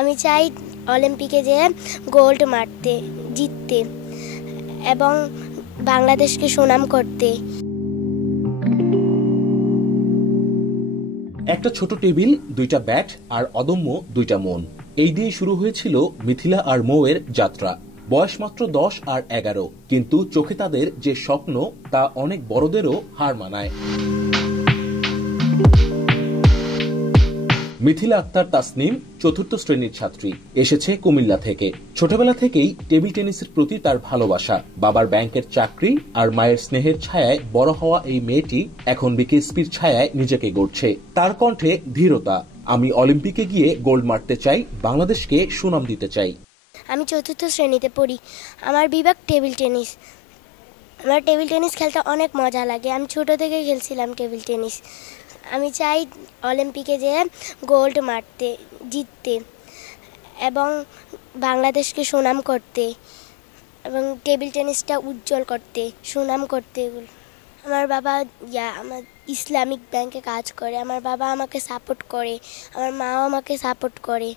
আমি চাই অলিম্পিকে যেয়ে গোল্ড মারতে, জিততে এবং বাংলাদেশকে সুনাম করতে। একটা ছোট টেবিল, 2টা ব্যাট আর অদম্য 2টা মন, এই দিয়ে শুরু হয়েছিল মিথিলা আর মৌয়ের যাত্রা। বয়স মাত্র 10 আর 11, কিন্তু চোখে তাদের যে স্বপ্ন তা অনেক বড়দেরও হার মানায়। মিথিলা আক্তার তাসনিম 4র্থ শ্রেণীর ছাত্রী, এসেছে কুমিল্লা থেকে। ছোটবেলা থেকেই টেবিল টেনিসের প্রতি তার ভালোবাসা। বাবার ব্যাংকের চাকরি আর মায়ের স্নেহের ছায়ায় বড় হওয়া এই মেয়েটি এখন বিকেএসপির ছায়ায় নিজেকে গড়ছে। তার কণ্ঠে ধীরতা। আমি অলিম্পিকে গিয়ে গোল্ড মারতে চাই, বাংলাদেশকে সুনাম দিতে চাই। আমি 4র্থ শ্রেণীতে পড়ি। আমার বিভাগ টেবিল টেনিস। আমার টেবিল টেনিস খেলতে অনেক মজা লাগে। আমি ছোট থেকে খেলছিলাম টেবিল টেনিস। আমি চাই অলিম্পিকে যেয়ে গোল্ড মারতে, জিততে এবং বাংলাদেশকে সুনাম করতে এবং টেবিল টেনিসটা উজ্জ্বল করতে, সুনাম করতে। আমার বাবা আমার ইসলামিক ব্যাংকে কাজ করে। আমার বাবা আমাকে সাপোর্ট করে, আমার মাও আমাকে সাপোর্ট করে।